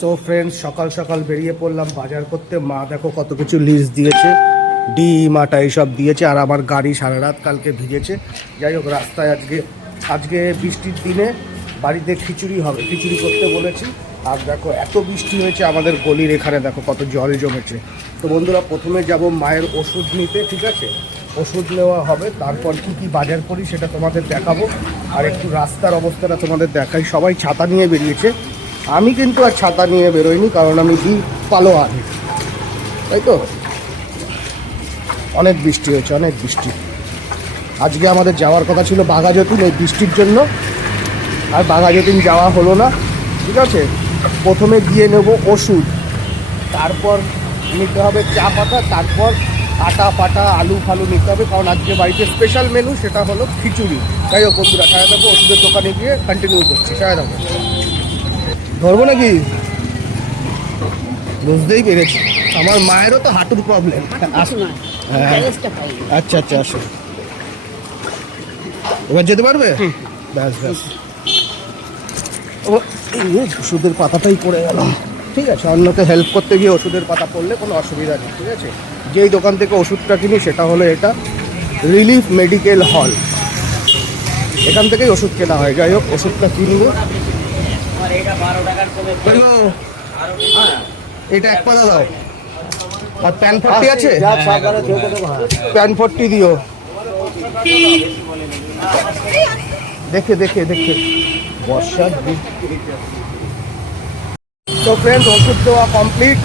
So friends সকাল সকাল বেরিয়ে পড়লাম বাজার করতে। মা দেখো কত কিছু লিস্ট দিয়েছে, ডিম আটা এইসব দিয়েছে, আর আমার গাড়ি সারা রাত কালকে ভিজেছে। যাই হোক, রাস্তায় আজকে আজকে বৃষ্টির দিনে বাড়িতে খিচুড়ি হবে, খিচুড়ি করতে বলেছি। আর দেখো, এত বৃষ্টি হয়েছে আমাদের গলির এখানে, দেখো কত জল জমেছে। তো বন্ধুরা, প্রথমে যাব মায়ের ওষুধ নিতে, ঠিক আছে? ওষুধ নেওয়া হবে, তারপর কি কি বাজার করি সেটা তোমাদের দেখাবো। আর একটু রাস্তার অবস্থাটা তোমাদের দেখাই। সবাই ছাতা নিয়ে বেরিয়েছে। আমি কিন্তু আর ছাতা নিয়ে বেরোইনি, কারণ আমি পালো আনি তাই তো? অনেক বৃষ্টি হয়েছে, অনেক বৃষ্টি। আজকে আমাদের যাওয়ার কথা ছিল বাঘাযতীন এই বৃষ্টির জন্য। আর বাঘাযতীন যাওয়া হলো না, ঠিক আছে? প্রথমে দিয়ে নেব ওষুধ। তারপর নিতে হবে চা পাতা, তারপর আটা পাটা আলু ফালু নিতে হবে, কারণ আজকে বাড়িতে স্পেশাল মেনু সেটা হলো খিচুড়ি। যাই হোক বন্ধুরা সারা দেবো ওষুধের দোকানে গিয়ে কন্টিনিউ করছি সারা দেবো ধরবো নাকি? বুঝতেই পেরেছি। আমার মায়েরও তো হাঁটুর প্রবলেম হ্যাঁ। আচ্ছা আচ্ছা আসো। এবার যেতে পারবে? ব্যাস ব্যাস। ও ওষুধের পাতাটাই পড়ে গেল। ঠিক আছে অন্যকে হেল্প করতে গিয়ে ওষুধের পাতা পড়লে কোনো অসুবিধা নেই ঠিক আছে? যেই দোকান থেকে ওষুধটা কিনি সেটা হলো এটা রিলিফ মেডিকেল হল এখান থেকেই ওষুধ কেনা হয়। যাই হোক ওষুধটা কিনবো। এটা এক পাতা দাও। আর প্যান ফর্টি আছে? প্যান ফর্টি দিও। দেখে দেখে দেখে। বর্ষার তো ফ্রেন্ড ওষুধ দেওয়া কমপ্লিট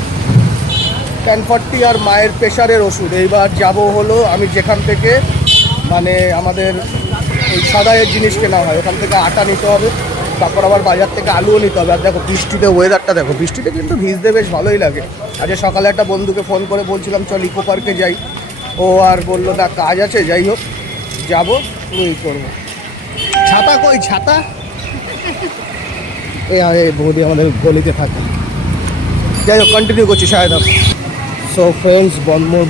টেন ফর্টি আর মায়ের প্রেশারের ওষুধ। এইবার যাব হলো আমি যেখান থেকে মানে আমাদের ওই সাদায়ের জিনিস কেনা হয়। ওখান থেকে আটা নিতে হবে। তারপর আবার বাজার থেকে আলুও নিতে হবে। আর দেখো, বৃষ্টিতে ওয়েদারটা দেখো, বৃষ্টিতে কিন্তু ভিজতে বেশ ভালোই লাগে। আজকে সকালে একটা বন্ধুকে ফোন করে বলছিলাম, চল ইকো পার্কে যাই। ও আর বলল, না, কাজ আছে, যাই হোক, যাব, পুরোই করব। ছাতা কই, ছাতা? এই বৌদি আমাদের গলিতে থাকে। যাই হোক কন্টিনিউ করছি সাহেব সো ফ্রেন্ডস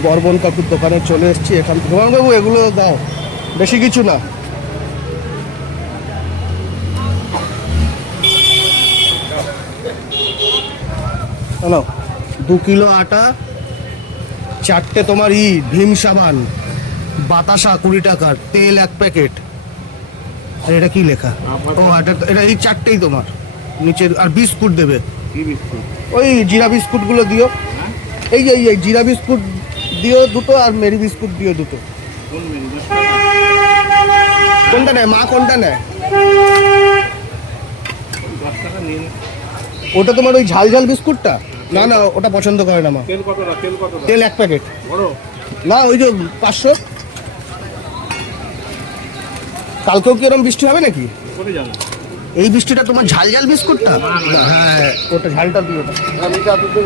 বর্মন কাকুর দোকানে চলে এসেছি এখান থেকে। বাবু এগুলো দাও। বেশি কিছু না। শোনো দু কিলো আটা চারটে তোমার ই ভীম সাবান বাতাসা কুড়ি টাকার তেল এক প্যাকেট। আর এটা কি লেখা? ও এটা এটা এই চারটেই তোমার। নিচের আর বিস্কুট দেবে। ওই জিরা বিস্কুটগুলো দিও। এই যে এই জিরা বিস্কুট দিও দুটো আর মেরি বিস্কুট দিও দুটো। কোনটা নেয়? মা কোনটা নেয়? ওটা তোমার ওই ঝাল ঝাল বিস্কুটটা? না না ওটা পছন্দ করে না মা। তেল কতটা তেল কতটা? তেল এক প্যাকেট। বড়? না ওই যে পাঁচশো। কালকেও কি এরকম বৃষ্টি হবে নাকি? এই বৃষ্টিটা তোমার ঝাল ঝাল বিস্কুটটা? হ্যাঁ ওটা ঝালটা দিতে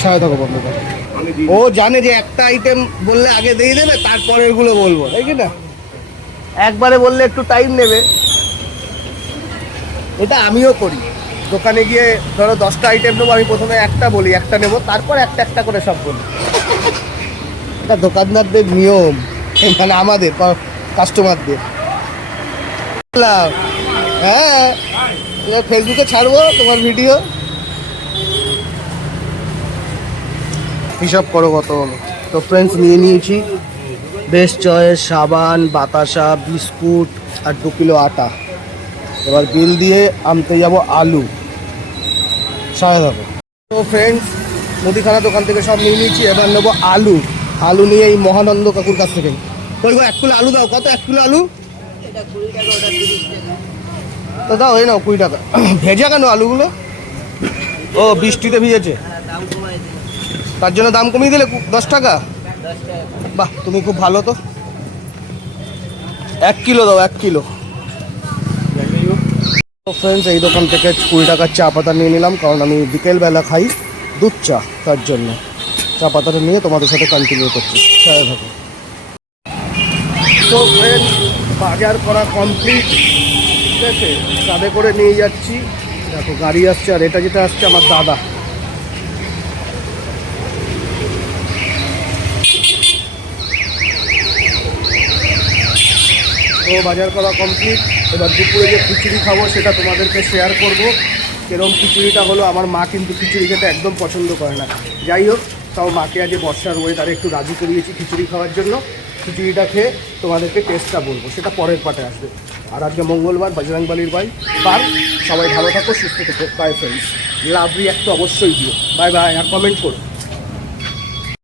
সাড়ে থাকো বন্ধ করো। আমি দিই ও জানে যে একটা আইটেম বললে আগে দিয়ে দেবে তারপরে এগুলো বলব তাই কি না? একবারে বললে একটু টাইম নেবে। এটা আমিও করি। দোকানে গিয়ে ধরো দশটা আইটেম নেব, আমি প্রথমে একটা বলি, একটা নেব, তারপর একটা একটা করে সব বলি। এটা দোকানদারদের নিয়ম মানে আমাদের কাস্টমারদের হ্যাঁ ফেসবুকে ছাড়বো তোমার ভিডিও হিসাব করো কত তো ফ্রেন্ডস নিয়ে নিয়েছি। বেস্ট চয়েস সাবান, বাতাসা, বিস্কুট আর দু কিলো আটা। এবার বিল দিয়ে আনতে যাব আলু। সাড়ে থাকো তো ফ্রেন্ডস মুদিখানা দোকান থেকে সব নিয়ে নিয়েছি এবার নেব আলু। আলু নিয়ে এই মহানন্দ কাকুর কাছ থেকে। কই গো এক কিলো আলু দাও। কত? এক কিলো আলু? তো দাও এই নাও কুড়ি টাকা। ভেজা কেন আলুগুলো? ও বৃষ্টিতে ভিজেছে। তার জন্য দাম কমিয়ে দিলে দশ টাকা। বাহ তুমি খুব ভালো তো। এক কিলো দাও এক কিলো। ফ্রেন্ডস এই দোকান থেকে কুড়ি টাকার চা পাতা নিয়ে নিলাম, কারণ আমি বিকেলবেলা খাই দুধ চা তার জন্য। চা পাতাটা নিয়ে তোমাদের সাথে কন্টিনিউ করছি। সাথে থাকো। তো ফ্রেন্ড বাজার করা কমপ্লিট ঠিক আছে? কাঁধে করে নিয়ে যাচ্ছি। দেখো, গাড়ি আসছে, আর এটা যেটা আসছে আমার দাদা। তো বাজার করা কমপ্লিট এবার দুপুরে যে খিচুড়ি খাব সেটা তোমাদেরকে শেয়ার করব। এরকম খিচুড়িটা হলো, আমার মা কিন্তু খিচুড়ি খেতে একদম পছন্দ করে না। যাই হোক, তাও মাকে আজ বর্ষার ওয়েদারে একটু রাজি করিয়েছি খিচুড়ি খাওয়ার জন্য। খিচুড়িটা খেয়ে তোমাদেরকে টেস্টটা বলব, সেটা পরের পাটে আসবে। আর আজকে মঙ্গলবার বজরংবালির বাই বার সবাই ভালো থাকো, সুস্থ থেকো। বাই ফ্রেন্ডস লাভ রিয়াক্ট অবশ্যই দিও। বাই বাই আর কমেন্ট করো।